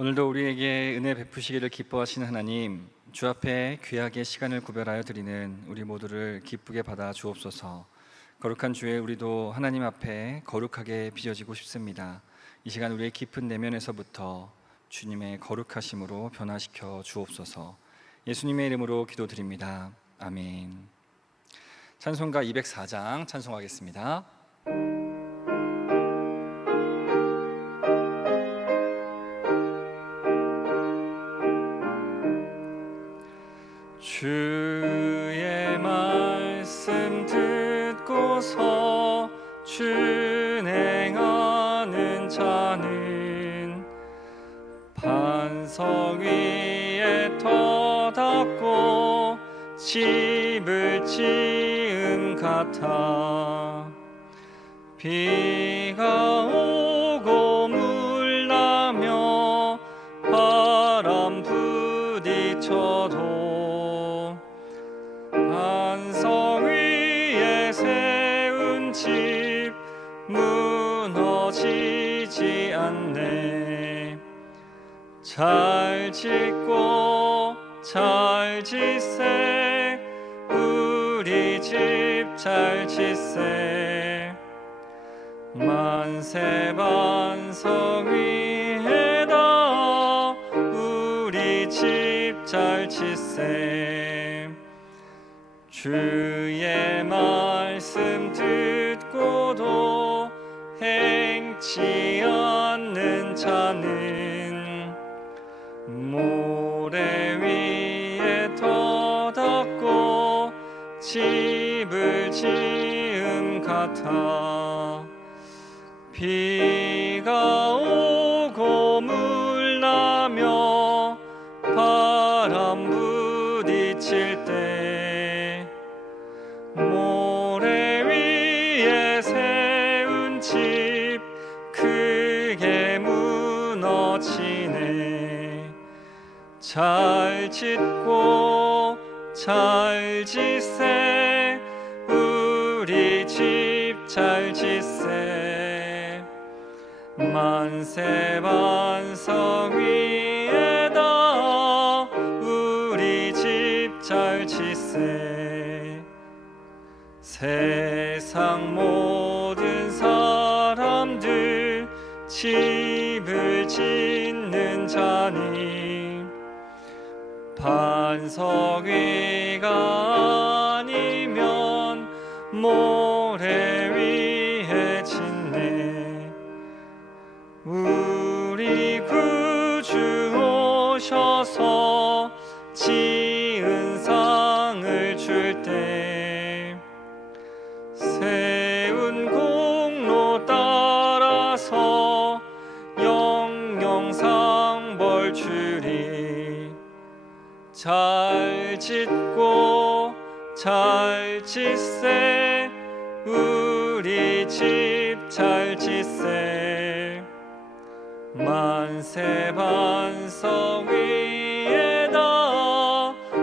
오늘도 우리에게 은혜 베푸시기를 기뻐하시는 하나님, 주 앞에 귀하게 시간을 구별하여 드리는 우리 모두를 기쁘게 받아 주옵소서. 거룩한 주에 우리도 하나님 앞에 거룩하게 빚어지고 싶습니다. 이 시간 우리의 깊은 내면에서부터 주님의 거룩하심으로 변화시켜 주옵소서. 예수님의 이름으로 기도드립니다. 아멘. 찬송가 204장 찬송하겠습니다. 주의 말씀 듣고서 준행하는 자는 반석 위에 터닫고 집을 지은 같아. 비가 오고 물 나며 바람 부딪혀도 반석 위에 세운 집 무너지지 않네. 잘 짓고 잘 짓세, 우리 집 잘 짓세. 만세 반석 위에다 우리 집 잘 짓세. 주의 말씀 듣고도 행치 않는 자는 모래 위에 터닫고 집을 지은 같아. 비가 오고 물 나며 바람 부딪힐 때 모래 위에 세운 집 크게 무너지네. 잘 짓고 잘 짓세, 우리 집 잘 짓세. 만세 반석 위에다 우리 집 잘 짓세. 세상 모든 사람들 집을 짓는 자니 반석 위가 아니면 모래 위에 짓네. 우리 구주 오셔서 지은 상을 줄 때 세운 공로 따라서 영영상 벌 주리. 잘 짓고 잘 짓세, 우리 집 잘 짓세. 만세 반석 위에다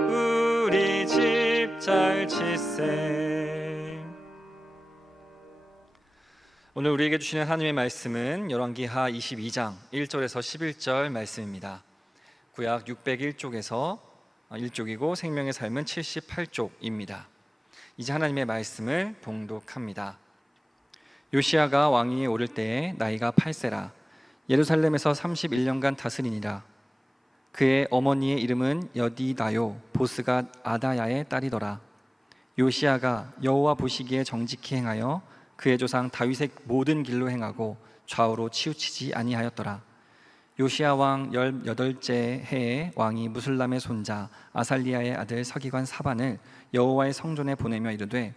우리 집 잘 짓세. 오늘 우리에게 주시는 하나님의 말씀은 열왕기하 22장 1절에서 11절 말씀입니다. 구약 601쪽에서 1쪽이고 생명의 삶은 78쪽입니다. 이제 하나님의 말씀을 봉독합니다. 요시야가 왕위에 오를 때에 나이가 8세라. 예루살렘에서 31년간 다스리니라. 그의 어머니의 이름은 여디다요, 보스가 아다야의 딸이더라. 요시야가 여호와 보시기에 정직히 행하여 그의 조상 다윗의 모든 길로 행하고 좌우로 치우치지 아니하였더라. 요시야 왕 18째 해에 왕이 무술람의 손자 아살리야의 아들 서기관 사반을 여호와의 성전에 보내며 이르되,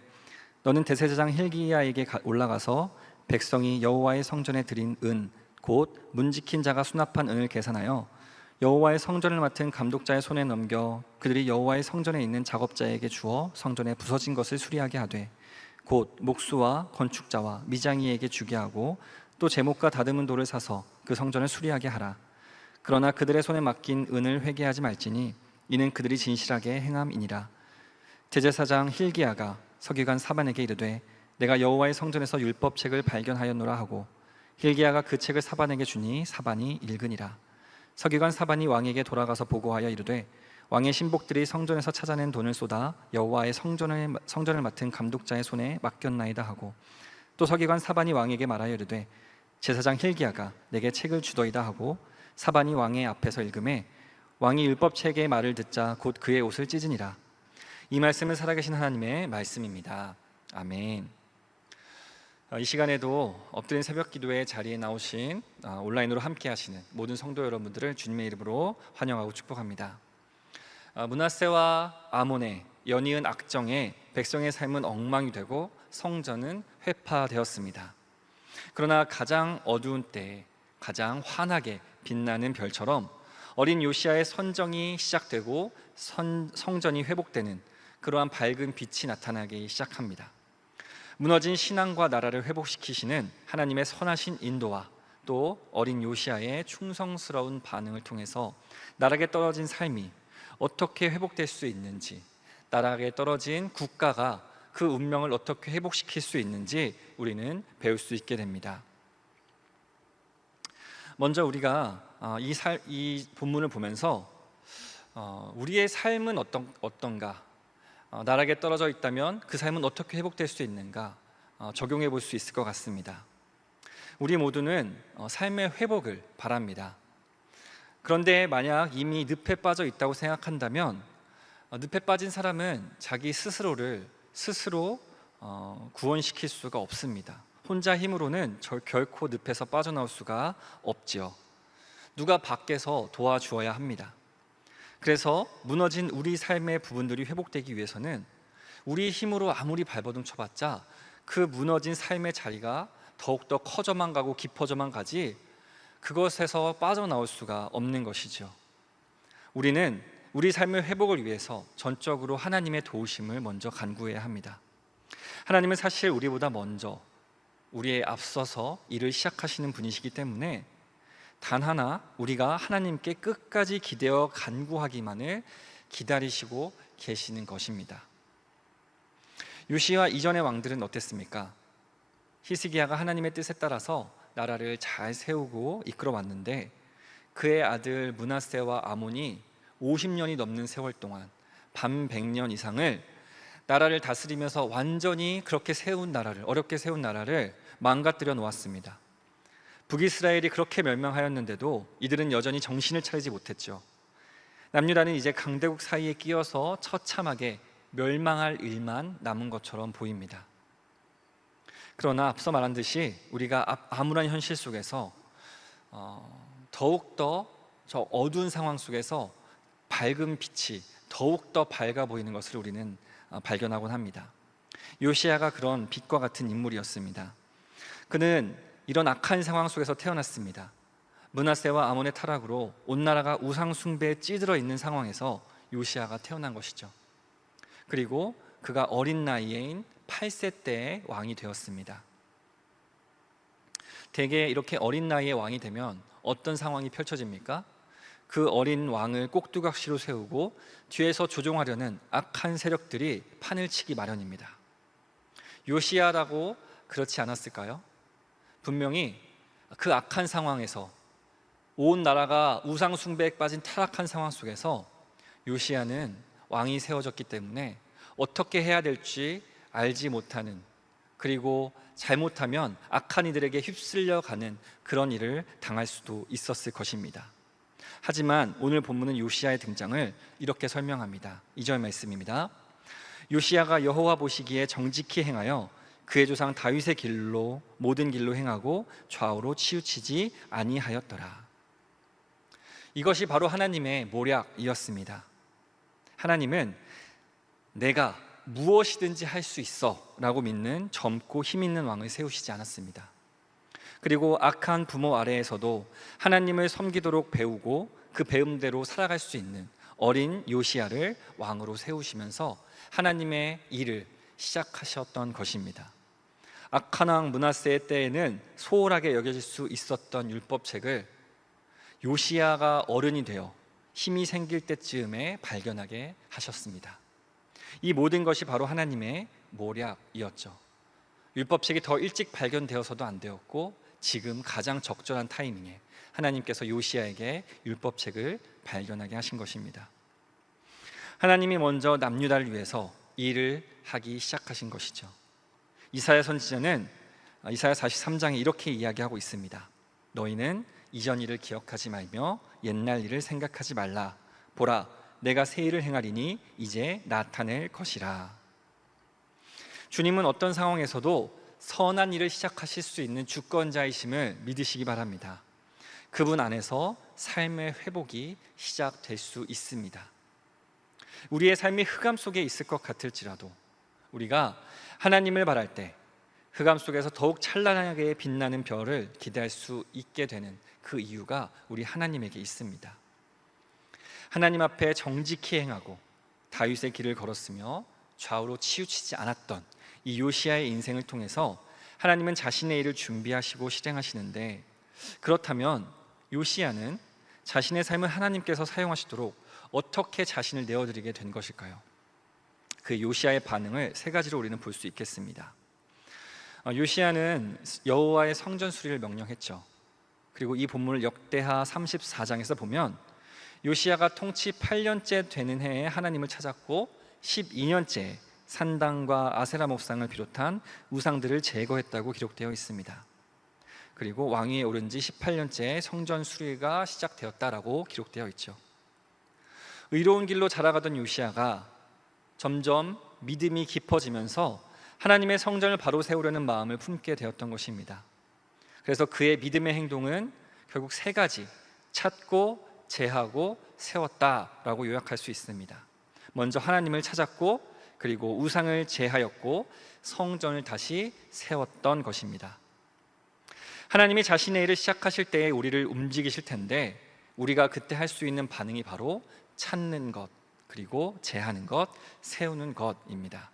너는 대제사장 힐기야에게 올라가서 백성이 여호와의 성전에 드린 은 곧 문지킨 자가 수납한 은을 계산하여 여호와의 성전을 맡은 감독자의 손에 넘겨 그들이 여호와의 성전에 있는 작업자에게 주어 성전에 부서진 것을 수리하게 하되, 곧 목수와 건축자와 미장이에게 주게 하고 또 제목과 다듬은 돌을 사서 그 성전을 수리하게 하라. 그러나 그들의 손에 맡긴 은을 회개하지 말지니 이는 그들이 진실하게 행함이니라. 대제사장 힐기야가 서기관 사반에게 이르되, 내가 여호와의 성전에서 율법책을 발견하였노라 하고 힐기야가 그 책을 사반에게 주니 사반이 읽으니라. 서기관 사반이 왕에게 돌아가서 보고하여 이르되 왕의 신복들이 성전에서 찾아낸 돈을 쏟아 여호와의 성전을 맡은 감독자의 손에 맡겼나이다 하고, 또 서기관 사반이 왕에게 말하여 이르되 제사장 hil기야가 내게 책을 주더이다 하고, 사반이 왕의 앞에서 읽음에 왕이 율법책의 말을 듣자 곧 그의 옷을 찢으니라. 이 말씀은 살아계신 하나님의 말씀입니다. 아멘. 이 시간에도 엎드린 새벽기도의 자리에 나오신 온라인으로 함께 하시는 모든 성도 여러분들을 주님의 이름으로 환영하고 축복합니다. 므낫세와 아몬의 연이은 악정에 백성의 삶은 엉망이 되고 성전은 회파되었습니다. 그러나 가장 어두운 때에 가장 환하게 빛나는 별처럼 어린 요시야의 선정이 시작되고 성전이 회복되는 그러한 밝은 빛이 나타나기 시작합니다. 무너진 신앙과 나라를 회복시키시는 하나님의 선하신 인도와 또 어린 요시야의 충성스러운 반응을 통해서 나락에 떨어진 삶이 어떻게 회복될 수 있는지, 나락에 떨어진 국가가 그 운명을 어떻게 회복시킬 수 있는지 우리는 배울 수 있게 됩니다. 먼저 우리가 이 본문을 보면서 우리의 삶은 어떤가, 나락에 떨어져 있다면 그 삶은 어떻게 회복될 수 있는가 적용해 볼 수 있을 것 같습니다. 우리 모두는 삶의 회복을 바랍니다. 그런데 만약 이미 늪에 빠져 있다고 생각한다면 늪에 빠진 사람은 자기 스스로를 스스로 구원시킬 수가 없습니다. 혼자 힘으로는 결코 늪에서 빠져나올 수가 없지요. 누가 밖에서 도와주어야 합니다. 그래서 무너진 우리 삶의 부분들이 회복되기 위해서는 우리 힘으로 아무리 발버둥 쳐봤자 그 무너진 삶의 자리가 더욱더 커져만 가고 깊어져만 가지 그것에서 빠져나올 수가 없는 것이죠. 우리는 우리 삶의 회복을 위해서 전적으로 하나님의 도우심을 먼저 간구해야 합니다. 하나님은 사실 우리보다 먼저 우리에 앞서서 일을 시작하시는 분이시기 때문에 단 하나 우리가 하나님께 끝까지 기대어 간구하기만을 기다리시고 계시는 것입니다. 요시야 이전의 왕들은 어땠습니까? 히스기야가 하나님의 뜻에 따라서 나라를 잘 세우고 이끌어 왔는데 그의 아들 므낫세와 아몬이 50년이 넘는 세월 동안 반 100년 이상을 나라를 다스리면서 완전히 그렇게 어렵게 세운 나라를 망가뜨려 놓았습니다. 북이스라엘이 그렇게 멸망하였는데도 이들은 여전히 정신을 차리지 못했죠. 남유다는 이제 강대국 사이에 끼어서 처참하게 멸망할 일만 남은 것처럼 보입니다. 그러나 앞서 말한 듯이 우리가 암울한 현실 속에서 더욱더 저 어두운 상황 속에서 밝은 빛이 더욱더 밝아 보이는 것을 우리는 발견하곤 합니다. 요시야가 그런 빛과 같은 인물이었습니다. 그는 이런 악한 상황 속에서 태어났습니다. 므낫세와 아몬의 타락으로 온 나라가 우상 숭배에 찌들어 있는 상황에서 요시야가 태어난 것이죠. 그리고 그가 어린 나이인 8세 때에 왕이 되었습니다. 대개 이렇게 어린 나이에 왕이 되면 어떤 상황이 펼쳐집니까? 그 어린 왕을 꼭두각시로 세우고 뒤에서 조종하려는 악한 세력들이 판을 치기 마련입니다. 요시야라고 그렇지 않았을까요? 분명히 그 악한 상황에서 온 나라가 우상 숭배에 빠진 타락한 상황 속에서 요시야는 왕이 세워졌기 때문에 어떻게 해야 될지 알지 못하는, 그리고 잘못하면 악한 이들에게 휩쓸려가는 그런 일을 당할 수도 있었을 것입니다. 하지만 오늘 본문은 요시야의 등장을 이렇게 설명합니다. 2절 말씀입니다. 요시야가 여호와 보시기에 정직히 행하여 그의 조상 다윗의 길로 모든 길로 행하고 좌우로 치우치지 아니하였더라. 이것이 바로 하나님의 모략이었습니다. 하나님은 내가 무엇이든지 할 수 있어 라고 믿는 젊고 힘 있는 왕을 세우시지 않았습니다. 그리고 악한 부모 아래에서도 하나님을 섬기도록 배우고 그 배움대로 살아갈 수 있는 어린 요시야를 왕으로 세우시면서 하나님의 일을 시작하셨던 것입니다. 악한 왕 므낫세의 때에는 소홀하게 여겨질 수 있었던 율법책을 요시야가 어른이 되어 힘이 생길 때쯤에 발견하게 하셨습니다. 이 모든 것이 바로 하나님의 모략이었죠. 율법책이 더 일찍 발견되어서도 안 되었고 지금 가장 적절한 타이밍에 하나님께서 요시야에게 율법책을 발견하게 하신 것입니다. 하나님이 먼저 남유다를 위해서 일을 하기 시작하신 것이죠. 이사야 선지자는 이사야 43장에 이렇게 이야기하고 있습니다. 너희는 이전 일을 기억하지 말며 옛날 일을 생각하지 말라. 보라, 내가 새 일을 행하리니 이제 나타낼 것이라. 주님은 어떤 상황에서도 선한 일을 시작하실 수 있는 주권자이심을 믿으시기 바랍니다. 그분 안에서 삶의 회복이 시작될 수 있습니다. 우리의 삶이 흑암 속에 있을 것 같을지라도 우리가 하나님을 바랄 때 흑암 속에서 더욱 찬란하게 빛나는 별을 기대할 수 있게 되는 그 이유가 우리 하나님에게 있습니다. 하나님 앞에 정직히 행하고 다윗의 길을 걸었으며 좌우로 치우치지 않았던 이 요시야의 인생을 통해서 하나님은 자신의 일을 준비하시고 실행하시는데, 그렇다면 요시야는 자신의 삶을 하나님께서 사용하시도록 어떻게 자신을 내어드리게 된 것일까요? 그 요시야의 반응을 세 가지로 우리는 볼 수 있겠습니다. 요시야는 여호와의 성전 수리를 명령했죠. 그리고 이 본문을 역대하 34장에서 보면 요시야가 통치 8년째 되는 해에 하나님을 찾았고 12년째 산당과 아세라 목상을 비롯한 우상들을 제거했다고 기록되어 있습니다. 그리고 왕위에 오른 지 18년째 성전 수리가 시작되었다라고 기록되어 있죠. 의로운 길로 자라가던 요시야가 점점 믿음이 깊어지면서 하나님의 성전을 바로 세우려는 마음을 품게 되었던 것입니다. 그래서 그의 믿음의 행동은 결국 세 가지: 찾고, 제하고, 세웠다라고 요약할 수 있습니다. 먼저 하나님을 찾았고, 그리고 우상을 제하였고, 성전을 다시 세웠던 것입니다. 하나님이 자신의 일을 시작하실 때에 우리를 움직이실 텐데, 우리가 그때 할 수 있는 반응이 바로 찾는 것, 그리고 제하는 것, 세우는 것입니다.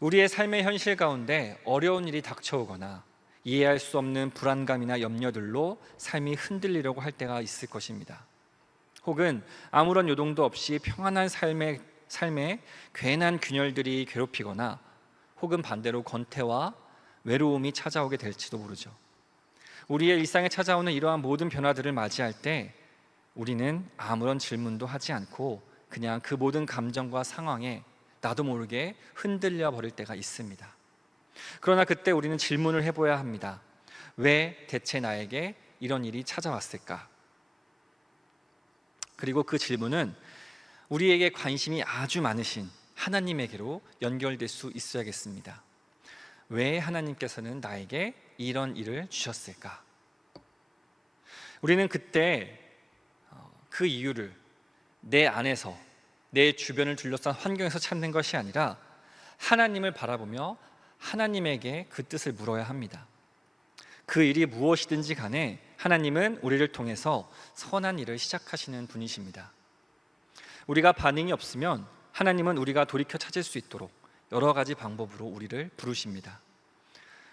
우리의 삶의 현실 가운데 어려운 일이 닥쳐오거나 이해할 수 없는 불안감이나 염려들로 삶이 흔들리려고 할 때가 있을 것입니다. 혹은 아무런 요동도 없이 평안한 삶에 괜한 균열들이 괴롭히거나, 혹은 반대로 권태와 외로움이 찾아오게 될지도 모르죠. 우리의 일상에 찾아오는 이러한 모든 변화들을 맞이할 때 우리는 아무런 질문도 하지 않고 그냥 그 모든 감정과 상황에 나도 모르게 흔들려 버릴 때가 있습니다. 그러나 그때 우리는 질문을 해봐야 합니다. 왜 대체 나에게 이런 일이 찾아왔을까? 그리고 그 질문은 우리에게 관심이 아주 많으신 하나님에게로 연결될 수 있어야겠습니다. 왜 하나님께서는 나에게 이런 일을 주셨을까? 우리는 그때 그 이유를 내 안에서, 내 주변을 둘러싼 환경에서 찾는 것이 아니라 하나님을 바라보며 하나님에게 그 뜻을 물어야 합니다. 그 일이 무엇이든지 간에 하나님은 우리를 통해서 선한 일을 시작하시는 분이십니다. 우리가 반응이 없으면 하나님은 우리가 돌이켜 찾을 수 있도록 여러 가지 방법으로 우리를 부르십니다.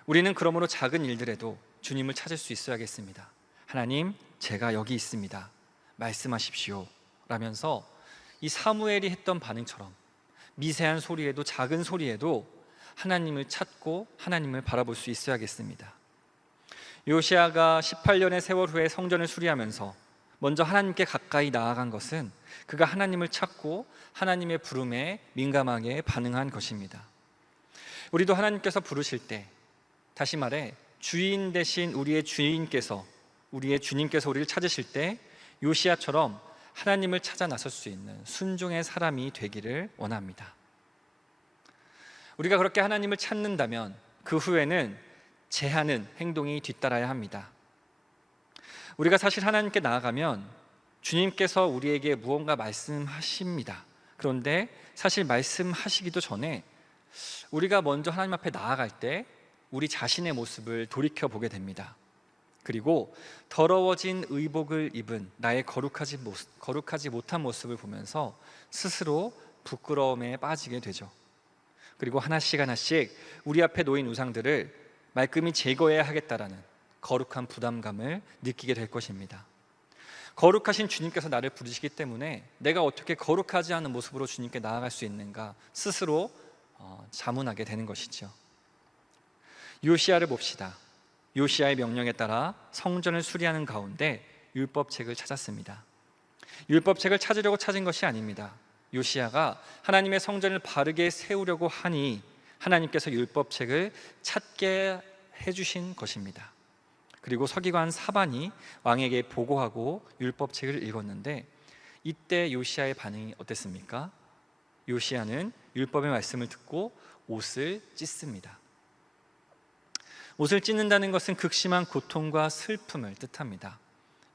우리는 그러므로 작은 일들에도 주님을 찾을 수 있어야겠습니다. 하나님, 제가 여기 있습니다. 말씀하십시오. 라면서 이 사무엘이 했던 반응처럼 미세한 소리에도, 작은 소리에도 하나님을 찾고 하나님을 바라볼 수 있어야겠습니다. 요시야가 18년의 세월 후에 성전을 수리하면서 먼저 하나님께 가까이 나아간 것은 그가 하나님을 찾고 하나님의 부름에 민감하게 반응한 것입니다. 우리도 하나님께서 부르실 때, 다시 말해 주인 대신 우리의 주인께서, 우리의 주님께서 우리를 찾으실 때 요시야처럼 하나님을 찾아 나설 수 있는 순종의 사람이 되기를 원합니다. 우리가 그렇게 하나님을 찾는다면 그 후에는 제하는 행동이 뒤따라야 합니다. 우리가 사실 하나님께 나아가면 주님께서 우리에게 무언가 말씀하십니다. 그런데 사실 말씀하시기도 전에 우리가 먼저 하나님 앞에 나아갈 때 우리 자신의 모습을 돌이켜보게 됩니다. 그리고 더러워진 의복을 입은 나의 거룩하지 못한 모습을 보면서 스스로 부끄러움에 빠지게 되죠. 그리고 하나씩 우리 앞에 놓인 우상들을 말끔히 제거해야 하겠다라는 거룩한 부담감을 느끼게 될 것입니다. 거룩하신 주님께서 나를 부르시기 때문에 내가 어떻게 거룩하지 않은 모습으로 주님께 나아갈 수 있는가 스스로 자문하게 되는 것이죠. 요시야를 봅시다. 요시야의 명령에 따라 성전을 수리하는 가운데 율법책을 찾았습니다. 율법책을 찾으려고 찾은 것이 아닙니다. 요시야가 하나님의 성전을 바르게 세우려고 하니 하나님께서 율법책을 찾게 해주신 것입니다. 그리고 서기관 사반이 왕에게 보고하고 율법책을 읽었는데 이때 요시야의 반응이 어땠습니까? 요시야는 율법의 말씀을 듣고 옷을 찢습니다. 옷을 찢는다는 것은 극심한 고통과 슬픔을 뜻합니다.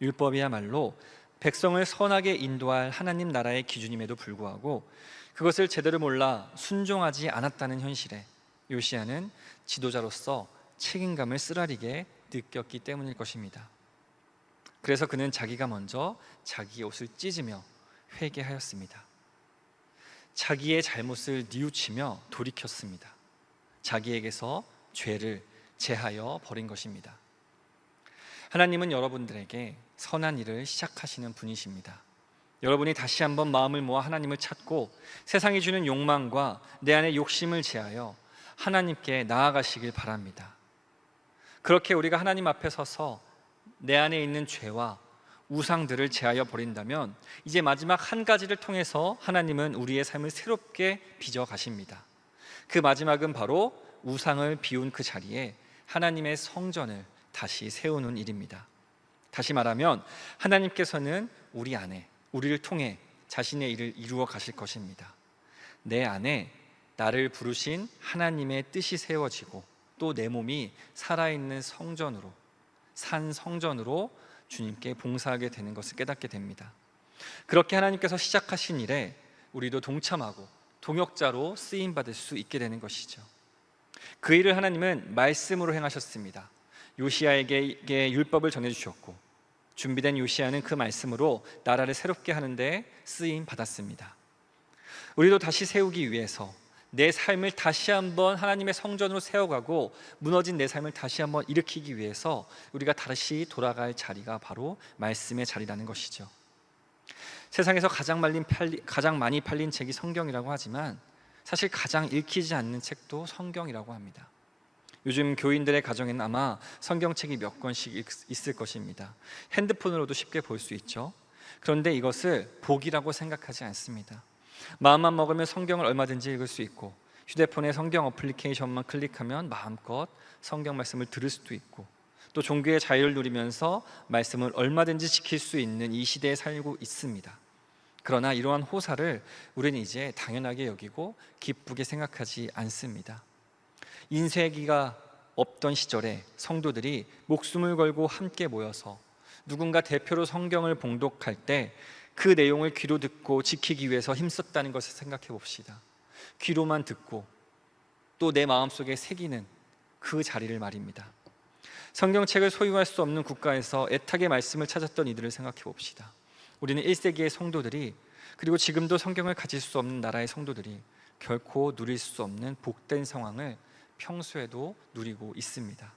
율법이야말로 백성을 선하게 인도할 하나님 나라의 기준임에도 불구하고 그것을 제대로 몰라 순종하지 않았다는 현실에 요시야는 지도자로서 책임감을 쓰라리게 느꼈기 때문일 것입니다. 그래서 그는 자기가 먼저 자기의 옷을 찢으며 회개하였습니다. 자기의 잘못을 뉘우치며 돌이켰습니다. 자기에게서 죄를 제하여 버린 것입니다. 하나님은 여러분들에게 선한 일을 시작하시는 분이십니다. 여러분이 다시 한번 마음을 모아 하나님을 찾고 세상이 주는 욕망과 내 안의 욕심을 제하여 하나님께 나아가시길 바랍니다. 그렇게 우리가 하나님 앞에 서서 내 안에 있는 죄와 우상들을 제하여 버린다면 이제 마지막 한 가지를 통해서 하나님은 우리의 삶을 새롭게 빚어 가십니다. 그 마지막은 바로 우상을 비운 그 자리에 하나님의 성전을 다시 세우는 일입니다. 다시 말하면 하나님께서는 우리 안에 우리를 통해 자신의 일을 이루어 가실 것입니다. 내 안에 나를 부르신 하나님의 뜻이 세워지고 또 내 몸이 살아있는 성전으로 산 성전으로 주님께 봉사하게 되는 것을 깨닫게 됩니다. 그렇게 하나님께서 시작하신 일에 우리도 동참하고 동역자로 쓰임받을 수 있게 되는 것이죠. 그 일을 하나님은 말씀으로 행하셨습니다. 요시야에게 율법을 전해주셨고 준비된 요시야는 그 말씀으로 나라를 새롭게 하는 데 쓰임 받았습니다. 우리도 다시 세우기 위해서 내 삶을 다시 한번 하나님의 성전으로 세워가고 무너진 내 삶을 다시 한번 일으키기 위해서 우리가 다시 돌아갈 자리가 바로 말씀의 자리라는 것이죠. 세상에서 가장 많이 팔린 책이 성경이라고 하지만 사실 가장 읽히지 않는 책도 성경이라고 합니다. 요즘 교인들의 가정에는 아마 성경책이 몇 권씩 있을 것입니다. 핸드폰으로도 쉽게 볼 수 있죠. 그런데 이것을 복이라고 생각하지 않습니다. 마음만 먹으면 성경을 얼마든지 읽을 수 있고 휴대폰에 성경 어플리케이션만 클릭하면 마음껏 성경 말씀을 들을 수도 있고 또 종교의 자유를 누리면서 말씀을 얼마든지 지킬 수 있는 이 시대에 살고 있습니다. 그러나 이러한 호사를 우리는 이제 당연하게 여기고 기쁘게 생각하지 않습니다. 인쇄기가 없던 시절에 성도들이 목숨을 걸고 함께 모여서 누군가 대표로 성경을 봉독할 때 그 내용을 귀로 듣고 지키기 위해서 힘썼다는 것을 생각해 봅시다. 귀로만 듣고 또 내 마음속에 새기는 그 자리를 말입니다. 성경책을 소유할 수 없는 국가에서 애타게 말씀을 찾았던 이들을 생각해 봅시다. 우리는 1세기의 성도들이 그리고 지금도 성경을 가질 수 없는 나라의 성도들이 결코 누릴 수 없는 복된 상황을 평소에도 누리고 있습니다.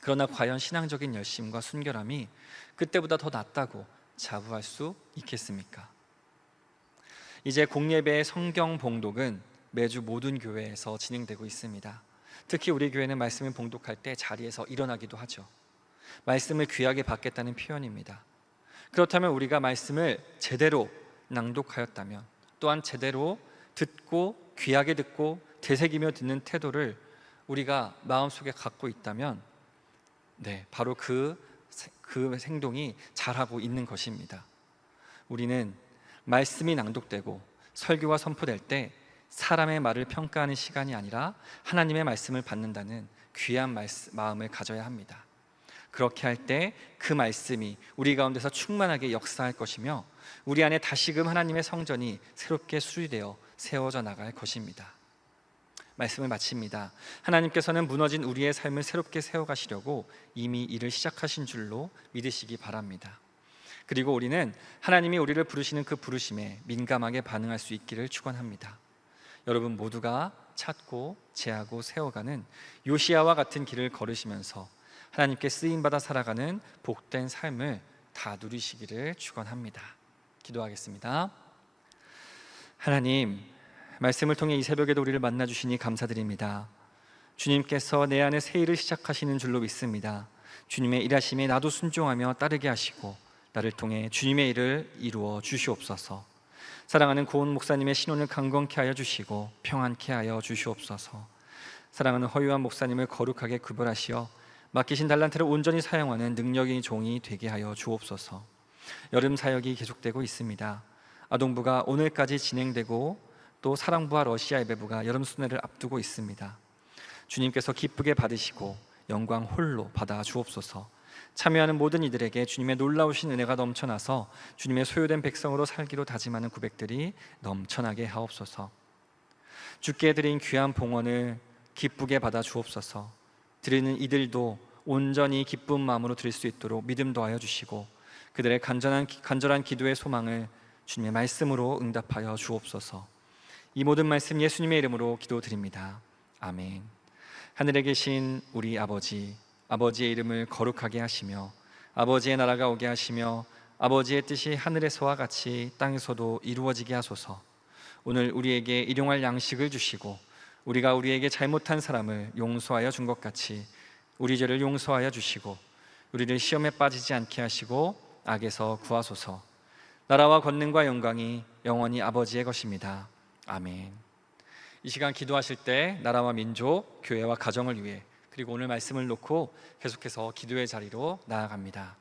그러나 과연 신앙적인 열심과 순결함이 그때보다 더 낫다고 자부할 수 있겠습니까? 이제 공예배의 성경 봉독은 매주 모든 교회에서 진행되고 있습니다. 특히 우리 교회는 말씀을 봉독할 때 자리에서 일어나기도 하죠. 말씀을 귀하게 받겠다는 표현입니다. 그렇다면 우리가 말씀을 제대로 낭독하였다면 또한 제대로 듣고 귀하게 듣고 되새기며 듣는 태도를 우리가 마음속에 갖고 있다면 바로 그 행동이 잘하고 있는 것입니다. 우리는 말씀이 낭독되고 설교가 선포될 때 사람의 말을 평가하는 시간이 아니라 하나님의 말씀을 받는다는 귀한 마음을 가져야 합니다. 그렇게 할 때 그 말씀이 우리 가운데서 충만하게 역사할 것이며 우리 안에 다시금 하나님의 성전이 새롭게 수리되어 세워져 나갈 것입니다. 말씀을 마칩니다. 하나님께서는 무너진 우리의 삶을 새롭게 세워가시려고 이미 일을 시작하신 줄로 믿으시기 바랍니다. 그리고 우리는 하나님이 우리를 부르시는 그 부르심에 민감하게 반응할 수 있기를 축원합니다. 여러분 모두가 찾고 제하고 세워가는 요시야와 같은 길을 걸으시면서 하나님께 쓰임받아 살아가는 복된 삶을 다 누리시기를 축원합니다. 기도하겠습니다. 하나님, 말씀을 통해 이 새벽에도 우리를 만나주시니 감사드립니다. 주님께서 내 안에 새 일을 시작하시는 줄로 믿습니다. 주님의 일하심에 나도 순종하며 따르게 하시고 나를 통해 주님의 일을 이루어 주시옵소서. 사랑하는 고은 목사님의 신혼을 강건케 하여 주시고 평안케 하여 주시옵소서. 사랑하는 허유한 목사님을 거룩하게 구별하시어 맡기신 달란트를 온전히 사용하는 능력의 종이 되게 하여 주옵소서. 여름 사역이 계속되고 있습니다. 아동부가 오늘까지 진행되고 또 사랑부와 러시아 예배부가 여름 순회를 앞두고 있습니다. 주님께서 기쁘게 받으시고 영광 홀로 받아 주옵소서. 참여하는 모든 이들에게 주님의 놀라우신 은혜가 넘쳐나서 주님의 소유된 백성으로 살기로 다짐하는 구백들이 넘쳐나게 하옵소서. 주께 드린 귀한 봉헌을 기쁘게 받아 주옵소서. 드리는 이들도 온전히 기쁜 마음으로 드릴 수 있도록 믿음 더하여 주시고 그들의 간절한 기도의 소망을 주님의 말씀으로 응답하여 주옵소서. 이 모든 말씀 예수님의 이름으로 기도드립니다. 아멘. 하늘에 계신 우리 아버지, 아버지의 이름을 거룩하게 하시며 아버지의 나라가 오게 하시며 아버지의 뜻이 하늘에서와 같이 땅에서도 이루어지게 하소서. 오늘 우리에게 일용할 양식을 주시고 우리가 우리에게 잘못한 사람을 용서하여 준 것 같이 우리 죄를 용서하여 주시고 우리를 시험에 빠지지 않게 하시고 악에서 구하소서. 나라와 권능과 영광이 영원히 아버지의 것입니다. 아멘. 이 시간 기도하실 때 나라와 민족, 교회와 가정을 위해 그리고 오늘 말씀을 놓고 계속해서 기도의 자리로 나아갑니다.